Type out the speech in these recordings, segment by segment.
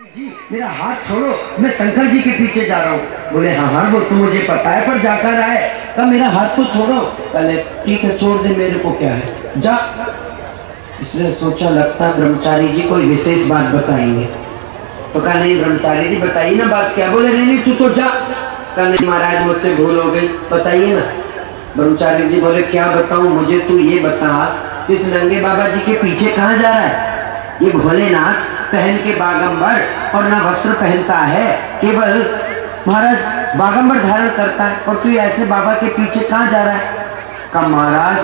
जी मेरा हाथ छोड़ो, मैं शंकर जी के पीछे जा रहा हूँ। बोले हाँ हाँ वो तो मुझे पता है, पर जाकर आए। कहा मेरा हाथ तो छोड़ो। पहले ठीक है छोड़ दे, मेरे को क्या है, जा। इसने सोचा लगता है ब्रह्मचारी जी कोई विशेष बात बताएंगे, तो कहा नहीं ब्रह्मचारी जी बताइए ना बात क्या। बोले नहीं नहीं तू तो जा। कहा नहीं महाराज मुझसे भूल हो गई, बताइए ना। ब्रह्मचारी जी बोले क्या बताऊं, मुझे तू ये बता, इस नंगे बाबा जी के पीछे कहाँ जा रहा है। ये भोलेनाथ पहन के बागंबर और ना वस्त्र पहनता है, केवल महाराज बागंबर धारण करता है, और तू ऐसे बाबा के पीछे कहाँ जा रहा है। कहा महाराज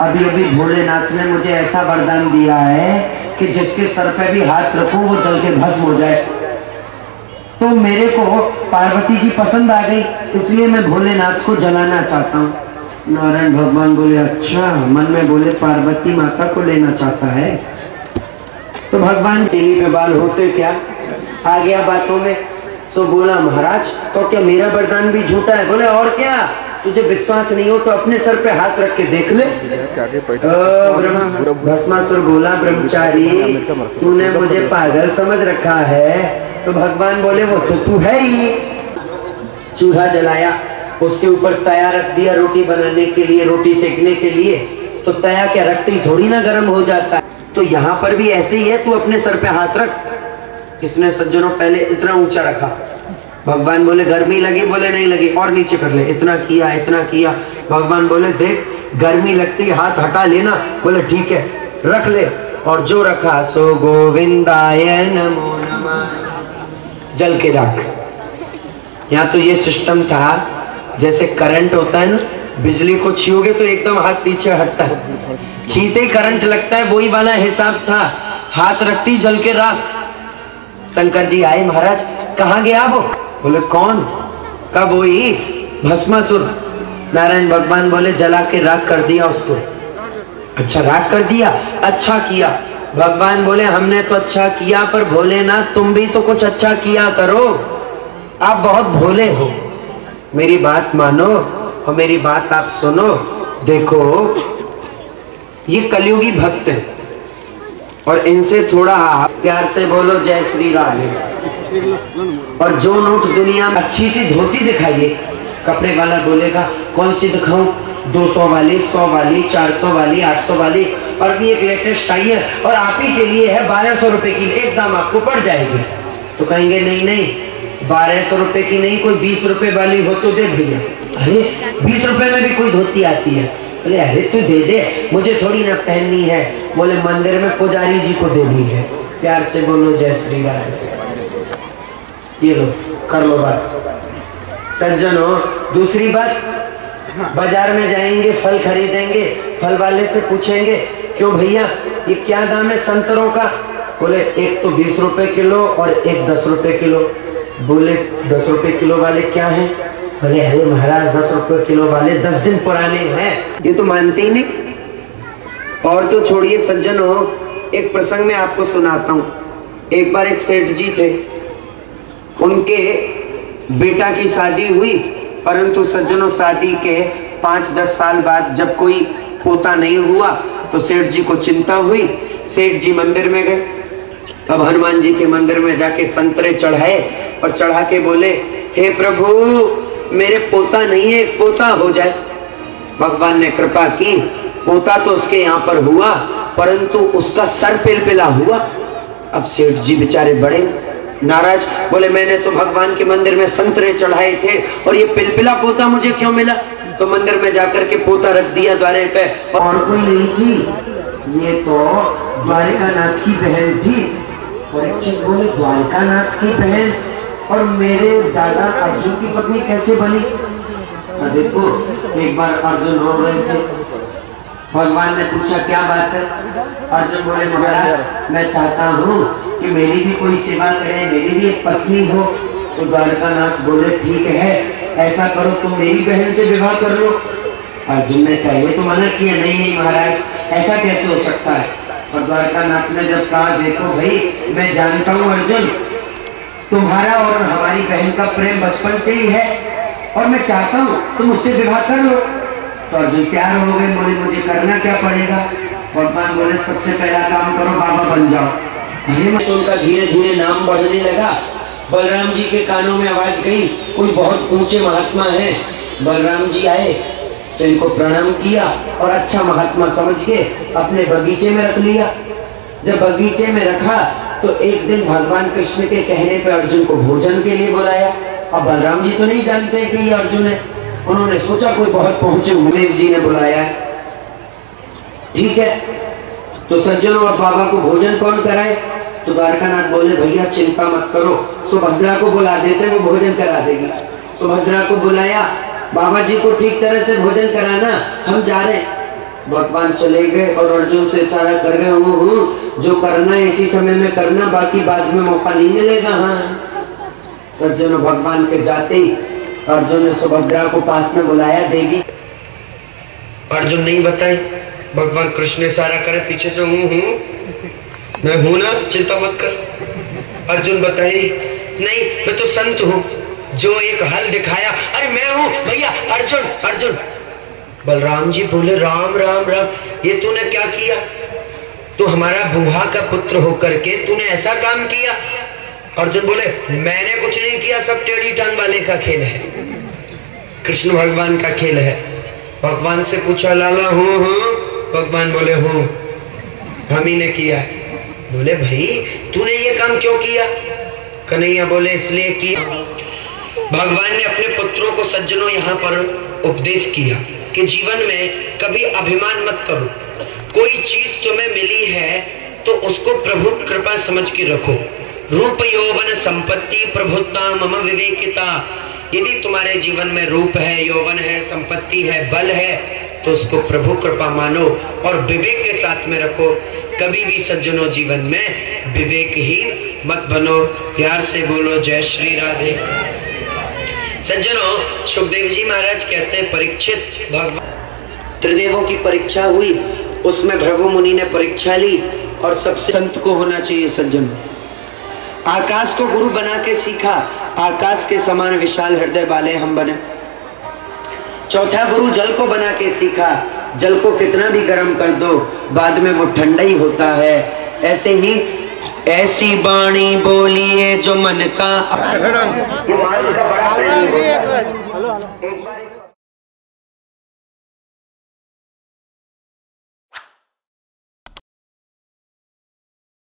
अभी अभी भोलेनाथ ने मुझे ऐसा वरदान दिया है कि जिसके सर पे भी हाथ रखूं वो जल के भस्म हो जाए। तो मेरे को पार्वती जी पसंद आ गई, इसलिए मैं भोलेनाथ को जलाना चाहता हूँ। नारायण भगवान बोले अच्छा, मन में बोले पार्वती माता को लेना चाहता है। तो भगवान तेली पे बाल होते क्या, आ गया बातों में। सो बोला महाराज तो क्या मेरा वरदान भी झूठा है। बोले और क्या, तुझे विश्वास नहीं हो तो अपने सर पे हाथ रख के देख ले। भस्मासुर बोला ब्रह्मचारी तूने मुझे पागल समझ रखा है। तो भगवान बोले वो तो तू है ही। चूल्हा जलाया, उसके ऊपर तया रख दिया रोटी बनाने के लिए, रोटी सेकने के लिए। तो तया क्या रखते ही थोड़ी ना गर्म हो जाता है, तो यहाँ पर भी ऐसे ही है, तू अपने सर पे हाथ रख। इसने सज्जनों पहले इतना ऊंचा रखा। भगवान बोले गर्मी लगी, बोले नहीं लगी, और नीचे कर ले। इतना किया इतना किया। भगवान बोले देख गर्मी लगती है हाथ हटा लेना। बोले ठीक है रख ले। और जो रखा सो गोविंदाय नमो नमः, जल के रख। यहाँ तो ये सिस्टम था जैसे करंट होता है ना, बिजली को छूओगे तो एकदम हाथ पीछे हटता है, छीते ही करंट लगता है, वही वाला हिसाब था। हाथ रखती जल के राख। शंकर जी आए, महाराज कहाँ गया वो। बोले कौन। कब वही भस्मासुर। नारायण भगवान बोले जला के राख कर दिया उसको। अच्छा राख कर दिया, अच्छा किया। भगवान बोले हमने तो अच्छा किया, पर भोलेनाथ तुम भी तो कुछ अच्छा किया करो, आप बहुत भोले हो। मेरी बात मानो और मेरी बात आप सुनो। देखो ये कलयुगी भक्त है, और इनसे थोड़ा प्यार से बोलो जय श्री राम। और जो नोट दुनिया में अच्छी सी धोती दिखाइए, कपड़े वाला बोलेगा कौन सी दिखाऊं, 200 वाली, 100 वाली, 400 वाली, 800 वाली, और भी एक लेटेस्ट आई है और आप ही के लिए है 1200 रुपए की, एकदम आपको पड़ जाएगी। तो कहेंगे नहीं नहीं 1200 रुपए की नहीं, कोई 20 रुपए वाली हो तो दे भैया। अरे 20 रुपए में भी कोई धोती आती है। बोले अरे तू दे दे, मुझे थोड़ी ना पहननी है। बोले मंदिर में पुजारी जी को देनी है। प्यार से बोलो जय श्री राम। ये लो कर लो बात। सज्जनों दूसरी बात, बाजार में जाएंगे फल खरीदेंगे, फल वाले से पूछेंगे क्यों भैया ये क्या दाम है संतरों का। बोले एक तो 20 रुपए किलो और एक 10 रुपए किलो। बोले 10 रुपए किलो वाले क्या हैं। बोले अरे महाराज 10 रुपए किलो वाले 10 दिन पुराने हैं, ये तो मानते ही नहीं। और तो छोड़िए सज्जनों, एक प्रसंग में आपको सुनाता हूँ। एक बार एक सेठ जी थे, उनके बेटा की शादी हुई, परंतु सज्जनों शादी के 5-10 साल बाद जब कोई पोता नहीं हुआ तो सेठ जी को चिंता हुई। सेठ जी मंदिर में गए। अब हनुमान जी के मंदिर में जाके संतरे चढ़ाए और चढ़ा के बोले हे प्रभु मेरे पोता नहीं है, पोता हो जाए। भगवान ने कृपा की, पोता तो उसके यहाँ पर हुआ, परंतु उसका सर पिलपिला हुआ। अब सेठ जी बेचारे बड़े नाराज, बोले मैंने तो भगवान के मंदिर में संतरे चढ़ाए थे और ये पिलपिला पोता मुझे क्यों मिला। तो मंदिर में जाकर के पोता रख दिया द्वारे पे। और कोई नहीं थी, ये तो द्वारिकानाथ की बहन थी। परीक्षित बोले द्वारिकानाथ की बहन और मेरे दादा अर्जुन की पत्नी कैसे बनी। देखो एक बार अर्जुन रो रहे थे, भगवान ने पूछा क्या बात है। अर्जुन बोले महाराज मैं चाहता हूँ कि मेरी भी कोई सेवा करे, मेरी भी एक पत्नी हो। तो द्वारकानाथ बोले ठीक है ऐसा करो तुम मेरी बहन से विवाह कर लो। अर्जुन ने पहले तो मना किया, नहीं नहीं महाराज ऐसा कैसे हो सकता है। और द्वारकानाथ ने जब कहा देखो भाई मैं जानता हूँ अर्जुन तुम्हारा और हमारी बहन का प्रेम बचपन से ही है, और मैं चाहता हूँ तुम उससे विवाह कर लो। तो अर्जुन तैयार हो गए, बोले मुझे करना क्या पड़ेगा। भगवान बोले सबसे पहला काम करो बाबा बन जाओ। तो उनका धीरे धीरे नाम बढ़ने लगा। बलराम जी के कानों में आवाज गई, कोई बहुत ऊंचे महात्मा है। बलराम जी आए तो इनको प्रणाम किया और अच्छा महात्मा समझ के अपने बगीचे में रख लिया। जब बगीचे में रखा तो एक दिन भगवान कृष्ण के कहने पे अर्जुन को भोजन के लिए बुलाया। अब बलराम जी तो नहीं जानते कि ये अर्जुन है, उन्होंने सोचा कोई बहुत पहुंचे गुरुदेव जी ने बुलाया है, ठीक है। तो सज्जनों अब बाबा को भोजन कौन कराए? तो द्वारकानाथ बोले भैया चिंता मत करो, सुभद्रा को बुला देते, वो भोजन करा देगी। सुभद्रा को बुलाया, बाबा जी को ठीक तरह से भोजन कराना, हम जा रहे हैं। भगवान चले गए और अर्जुन से इशारा कर गए, जो करना है इसी समय में करना, बाकी बाद में मौका नहीं मिलेगा। हाँ सज्जनों, भगवान के जाते ही अर्जुन ने सुभद्रा को पास में बुलाया। देवी अर्जुन नहीं बताई, भगवान कृष्ण इशारा करे पीछे से, मैं हूं ना, चिंता मत कर। अर्जुन बताई, नहीं मैं तो संत हूं, जो एक हल दिखाया, अरे मैं हूं भैया अर्जुन अर्जुन। बलराम जी बोले राम राम राम, ये तूने क्या किया? तू हमारा बुआ का पुत्र होकर के तूने ऐसा काम किया? अर्जुन बोले मैंने कुछ नहीं किया, सब टेढ़ी टांग वाले का खेल है, कृष्ण भगवान का खेल है। भगवान से पूछा लाला हूं? भगवान बोले हूं, हम ही ने किया। बोले भाई तूने ये काम क्यों किया? कन्हैया बोले इसलिए किया, भगवान ने अपने पुत्रों को सज्जनों यहाँ पर उपदेश किया कि जीवन में कभी अभिमान मत करो। कोई चीज तुम्हें मिली है तो उसको प्रभु कृपा समझ के रखो। रूप यौवन संपत्ति प्रभुता मम विवेकिता। यदि तुम्हारे जीवन में रूप है, यौवन है, संपत्ति है, बल है, तो उसको प्रभु कृपा मानो और विवेक के साथ में रखो। कभी भी सज्जनों जीवन में विवेकहीन मत बनो। प्यार से बोलो जय श्री राधे। सज्जनों, सुखदेव जी महाराज कहते हैं परीक्षित भगवान त्रिदेवों की परीक्षा हुई, उसमें भृगु मुनि ने परीक्षा ली और सबसे संत को होना चाहिए। सज्जनों, आकाश को गुरु बना के सीखा, आकाश के समान विशाल हृदय वाले हम बने। चौथा गुरु जल को बना के सीखा, जल को कितना भी गर्म कर दो बाद में वो ठंडा ही होता है। ऐसे ही ऐसी बाणी बोलिए जो मन का